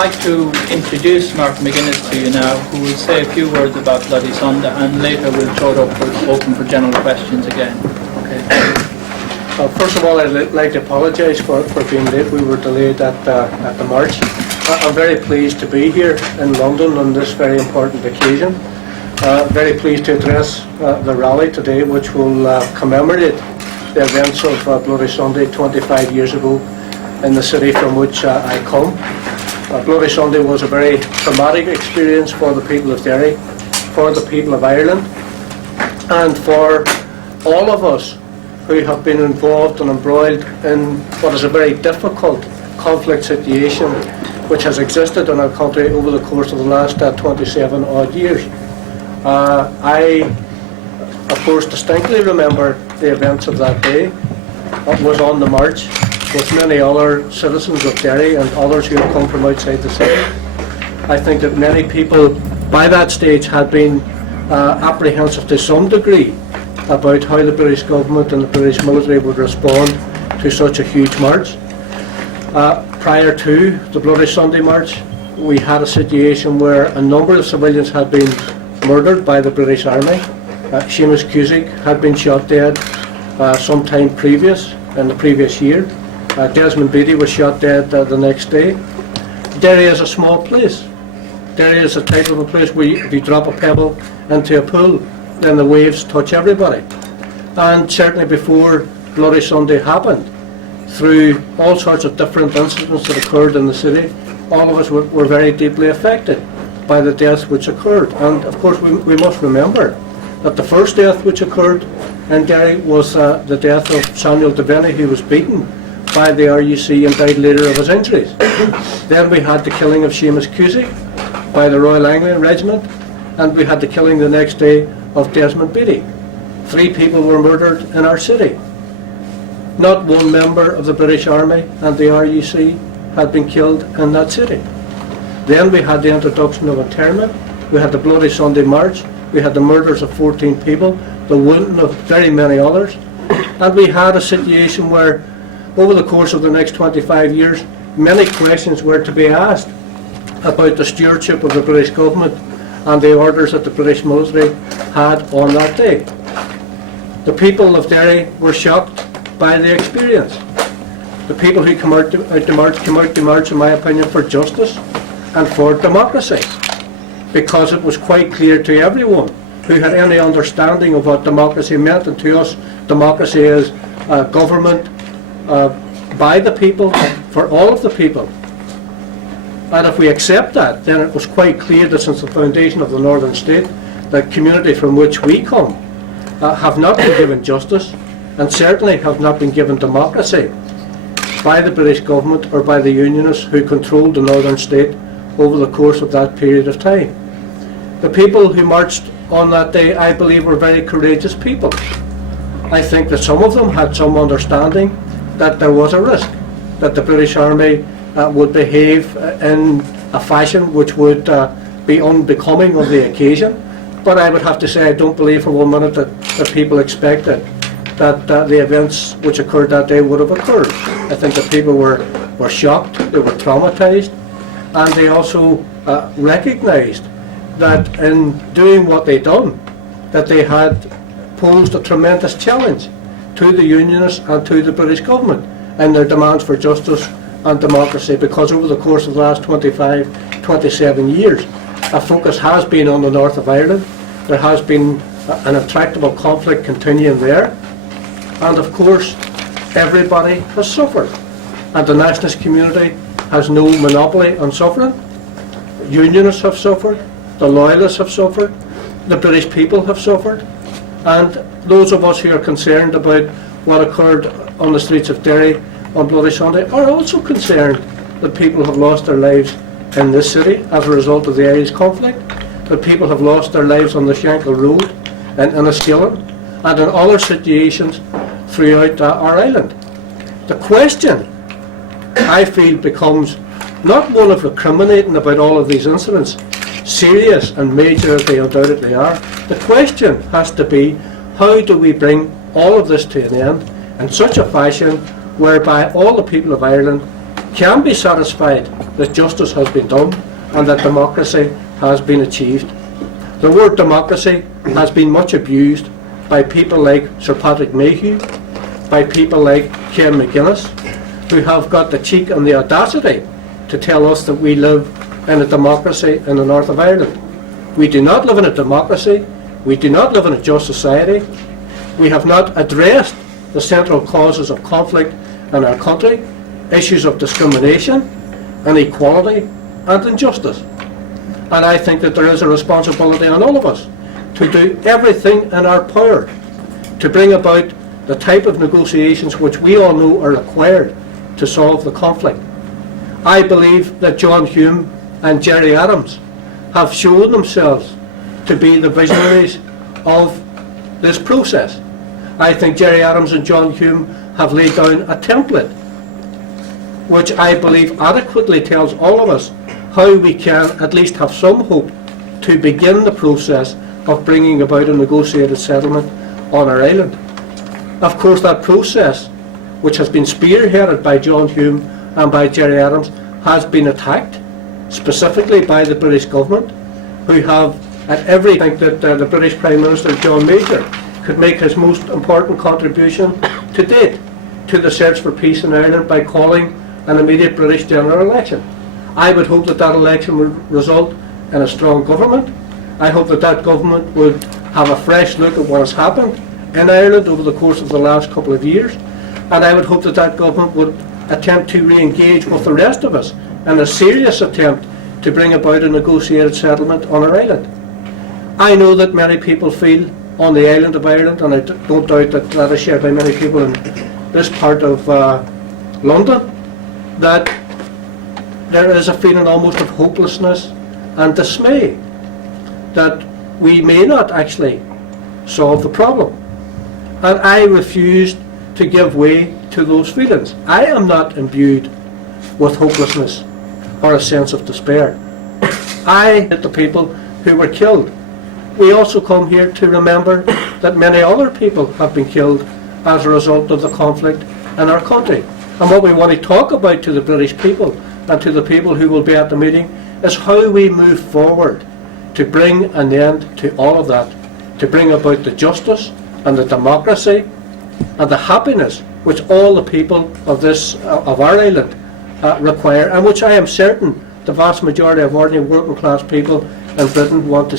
like to introduce Mark McGuinness to you now, who will say a few words about Bloody Sunday, and later we'll throw it open for general questions again. Okay. First of all, I'd like to apologise for being late. We were delayed at the march. I'm very pleased to be here in London on this very important occasion. Very pleased to address the rally today, which will commemorate the events of Bloody Sunday 25 years ago in the city from which I come. Bloody Sunday was a very traumatic experience for the people of Derry, for the people of Ireland, and for all of us who have been involved and embroiled in what is a very difficult conflict situation which has existed in our country over the course of the last 27 odd years. I, of course, distinctly remember the events of that day. It was on the march with many other citizens of Derry and others who had come from outside the city. I think that many people by that stage had been apprehensive to some degree about how the British government and the British military would respond to such a huge march. Prior to the Bloody Sunday March, we had a situation where a number of civilians had been murdered by the British Army. Seamus Cusack had been shot dead sometime previous, in the previous year. Desmond Beattie was shot dead the next day. Derry is a small place. Derry is a type of a place where if you drop a pebble into a pool, then the waves touch everybody. And certainly before Bloody Sunday happened, through all sorts of different incidents that occurred in the city, all of us were very deeply affected by the deaths which occurred. And of course we must remember that the first death which occurred in Derry was the death of Samuel Devaney, who was beaten by the RUC and died later of his injuries. Then we had the killing of Seamus Cusack by the Royal Anglian Regiment, and we had the killing the next day of Desmond Beattie. 3 people were murdered in our city. Not one member of the British Army and the RUC had been killed in that city. Then we had the introduction of internment, we had the Bloody Sunday March, we had the murders of 14 people, the wounding of very many others, and we had a situation where over the course of the next 25 years many questions were to be asked about the stewardship of the British government and the orders that the British military had on that day. The people of Derry were shocked by the experience. The people who came out to march, in my opinion, for justice and for democracy, because it was quite clear to everyone who had any understanding of what democracy meant, and to us democracy is government by the people, for all of the people. And if we accept that, then it was quite clear that since the foundation of the Northern State, the community from which we come have not been given justice, and certainly have not been given democracy by the British government or by the Unionists who controlled the Northern State over the course of that period of time. The people who marched on that day, I believe, were very courageous people. I think that some of them had some understanding that there was a risk, that the British Army would behave in a fashion which would be unbecoming of the occasion. But I would have to say I don't believe for 1 minute that people expected that the events which occurred that day would have occurred. I think that people were shocked, they were traumatised, and they also recognised that in doing what they'd done, that they had posed a tremendous challenge to the Unionists and to the British government in their demands for justice and democracy, because over the course of the last 25, 27 years, a focus has been on the north of Ireland. There has been an intractable conflict continuing there, and of course everybody has suffered, and the nationalist community has no monopoly on suffering. Unionists have suffered, the Loyalists have suffered, the British people have suffered, and those of us who are concerned about what occurred on the streets of Derry on Bloody Sunday are also concerned that people have lost their lives in this city as a result of the Irish conflict, that people have lost their lives on the Shankill Road and in Enniskillen and in other situations throughout our island. The question, I feel, becomes not one of recriminating about all of these incidents, serious and major as they undoubtedly are. The question has to be, how do we bring all of this to an end in such a fashion whereby all the people of Ireland can be satisfied that justice has been done and that democracy has been achieved. The word democracy has been much abused by people like Sir Patrick Mayhew, by people like Ken McGuinness, who have got the cheek and the audacity to tell us that we live in a democracy in the north of Ireland. We do not live in a democracy. We do not live in a just society. We have not addressed the central causes of conflict in our country, issues of discrimination, inequality and injustice. And I think that there is a responsibility on all of us to do everything in our power to bring about the type of negotiations which we all know are required to solve the conflict. I believe that John Hume and Gerry Adams have shown themselves to be the visionaries of this process. I think Gerry Adams and John Hume have laid down a template which I believe adequately tells all of us how we can at least have some hope to begin the process of bringing about a negotiated settlement on our island. Of course, that process, which has been spearheaded by John Hume and by Gerry Adams, has been attacked, specifically by the British government, who have at every think that the British Prime Minister John Major could make his most important contribution to date to the search for peace in Ireland by calling an immediate British general election. I would hope that that election would result in a strong government. I hope that that government would have a fresh look at what has happened in Ireland over the course of the last couple of years, and I would hope that that government would attempt to re-engage with the rest of us in a serious attempt to bring about a negotiated settlement on our island. I know that many people feel on the island of Ireland, and I don't doubt that that is shared by many people in this part of London, that there is a feeling almost of hopelessness and dismay that we may not actually solve the problem. And I refuse to give way to those feelings. I am not imbued with hopelessness or a sense of despair. I hate the people who were killed. We also come here to remember that many other people have been killed as a result of the conflict in our country. And what we want to talk about to the British people and to the people who will be at the meeting is how we move forward to bring an end to all of that, to bring about the justice and the democracy and the happiness which all the people of our island require, and which I am certain the vast majority of ordinary working class people in Britain want to see.